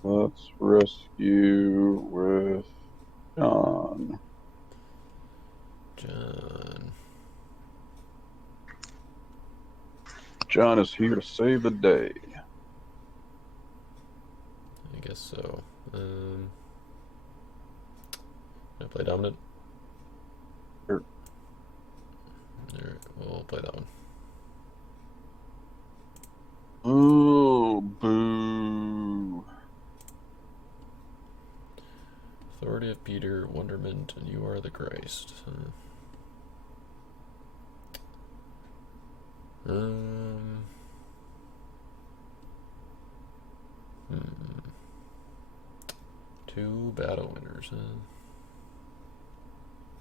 Let's rescue with John. John is here to save the day. I guess so. Can I play Dominant? play that one. Oh, boo. Authority of Peter, wonderment, and you are the Christ. Um. Hmm. Two battle winners, huh?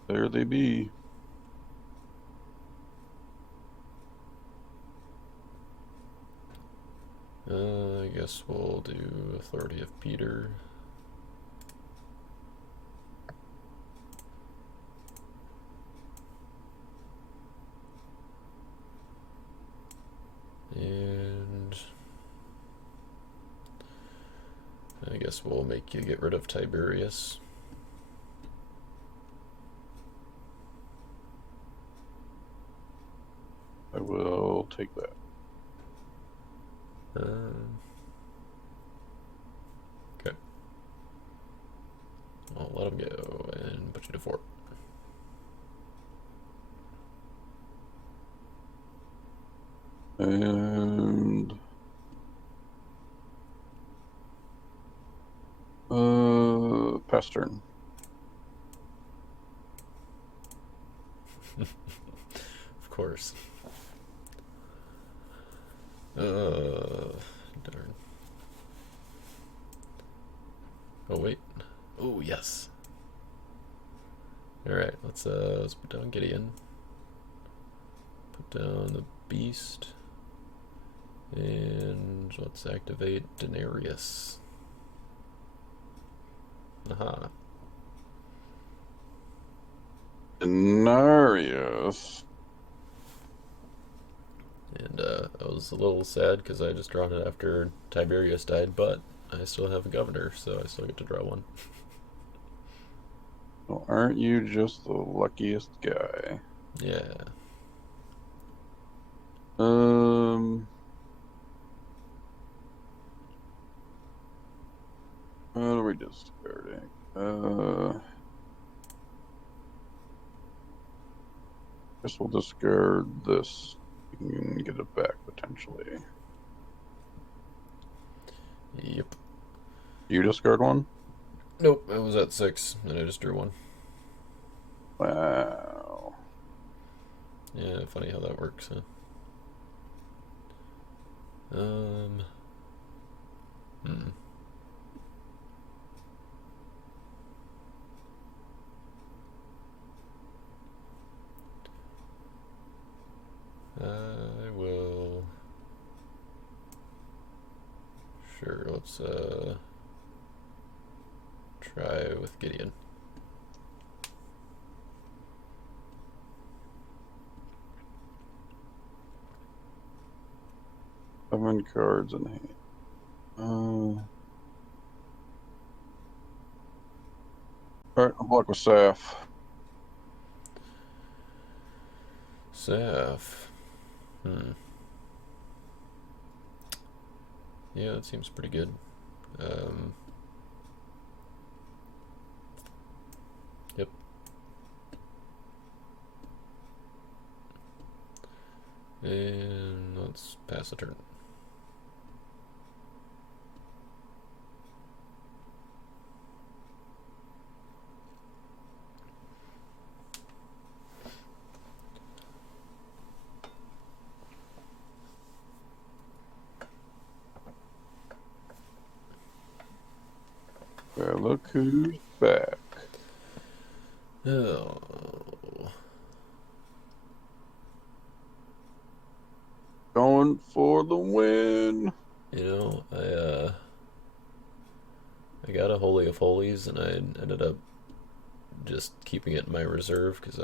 There they be. I guess we'll do Authority of Peter. And I guess we'll make you get rid of Tiberius. I will take that. Okay. I'll let him go and put you to 4. And pass turn. Of course. Darn. Oh wait. Oh yes. All right. Let's put down Gideon. Put down the Beast. And let's activate Denarius. Aha. Denarius. And I was a little sad because I just drawn it after Tiberius died, but I still have a governor, so I still get to draw one. Well, aren't you just the luckiest guy? Yeah. What are we discarding? Guess we'll discard this. We can get it back potentially. Yep. You discard one? Nope, I was at 6, and I just drew one. Wow. Yeah, funny how that works, huh? Hmm. I will. Sure, let's try with Gideon. Seven cards in hand. All right, I'll block with Saf. Saf. Yeah, that seems pretty good. Yep. And let's pass a turn. Okay, look who's back. Oh. Going for the win. You know, I got a Holy of Holies, and I ended up just keeping it in my reserve because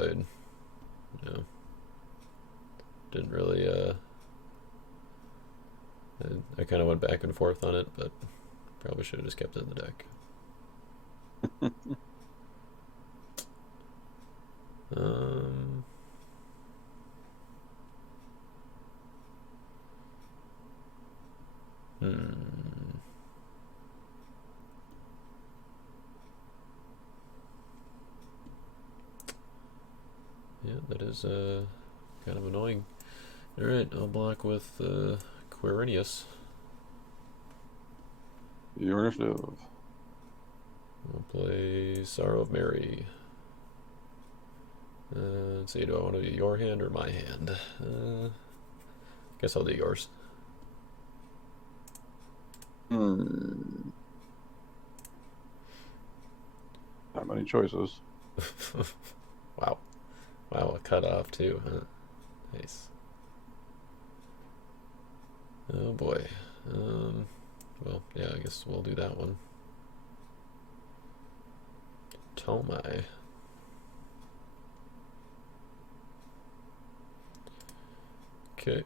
didn't really I kind of went back and forth on it, but probably should have just kept it in the deck. um, hmm. Yeah, that is Kind of annoying. Alright, I'll block with Quirinius. Your initiative. I'll play Sorrow of Mary. Let's see, do I want to do your hand or my hand? Guess I'll do yours. Not many choices. Wow. Wow, a cutoff too, huh? Nice. Oh boy. Well, yeah, I guess we'll do that one. Tomai. Okay.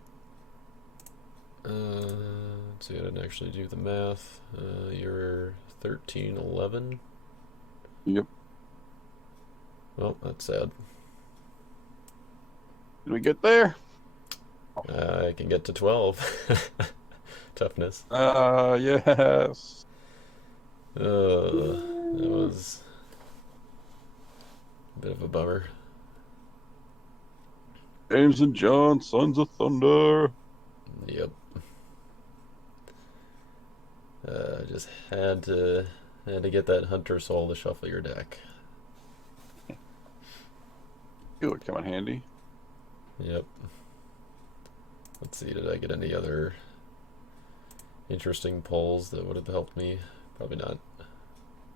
Let's see, I didn't actually do the math. You're 13, 11. Yep. Well, that's sad. Did we get there? I can get to 12. Toughness. Yes. That was a bit of a bummer. James and John, Sons of Thunder. Yep. Just had to get that hunter soul to shuffle your deck. It would come in handy. Yep. Let's see, did I get any other interesting polls that would have helped me? Probably not.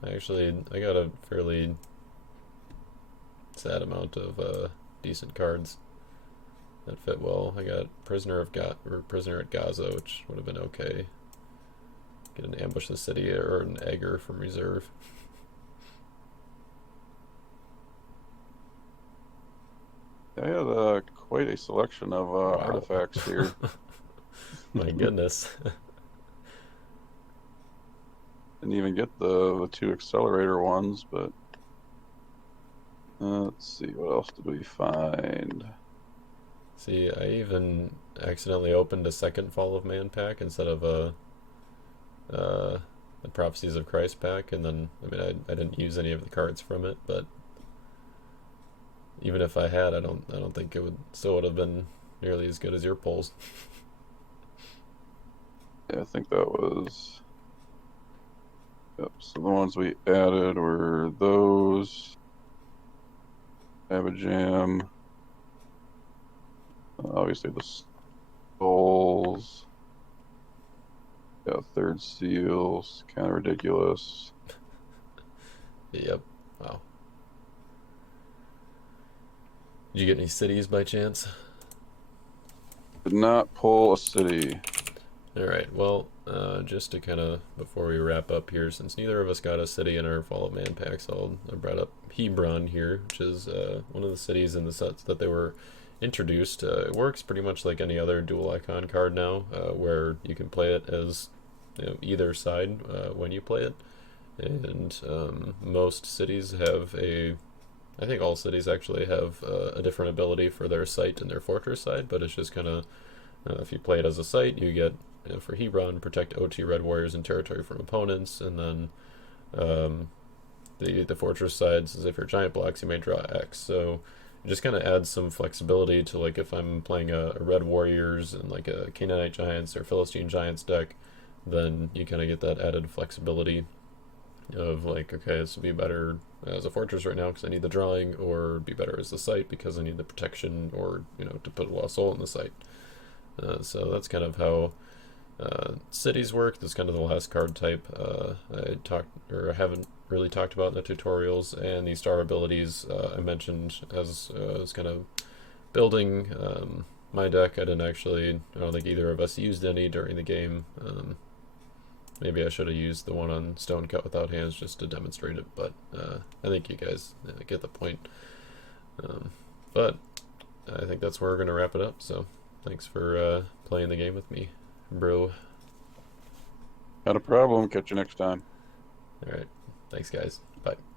I got a fairly sad amount of decent cards that fit well. I got Prisoner at Gaza, which would have been okay. Get an Ambush the City or an Egger from reserve. I had quite a selection of Wow. artifacts here. My goodness. Didn't even get the two accelerator ones, but let's see, what else did we find? See, I even accidentally opened a second Fall of Man pack instead of the Prophecies of Christ pack, and then I didn't use any of the cards from it, but even if I had, I don't think it would have been nearly as good as your polls. Yeah, I think that was. Yep, so the ones we added were those. Abajam. Obviously the skulls. Yeah, third seals. Kind of ridiculous. Yep. Wow. Did you get any cities by chance? Did not pull a city. Alright, well, just to kind of, before we wrap up here, since neither of us got a city in our Fall of Man packs, I brought up Hebron here, which is one of the cities in the sets that they were introduced. It works pretty much like any other dual icon card now, where you can play it as either side when you play it. And most cities have I think all cities actually have a different ability for their site and their fortress side, but it's just kind of, if you play it as a site, you get, for Hebron, protect OT Red Warriors and territory from opponents, and then the fortress side says if you're giant blocks, you may draw X. So it just kind of adds some flexibility to, like, if I'm playing a Red Warriors and like a Canaanite Giants or Philistine Giants deck, then you kind of get that added flexibility of, like, okay, this would be better as a fortress right now because I need the drawing, or be better as the site because I need the protection, or to put a Lost Soul in the site. So that's kind of how cities work. That's kind of the last card type I haven't really talked about in the tutorials. And the star abilities I mentioned as kind of building my deck. I don't think either of us used any during the game. Maybe I should have used the one on Stone Cut Without Hands just to demonstrate it, but I think you guys get the point. But I think that's where we're going to wrap it up, so thanks for playing the game with me, bro. Not a problem. Catch you next time. Alright, thanks guys. Bye.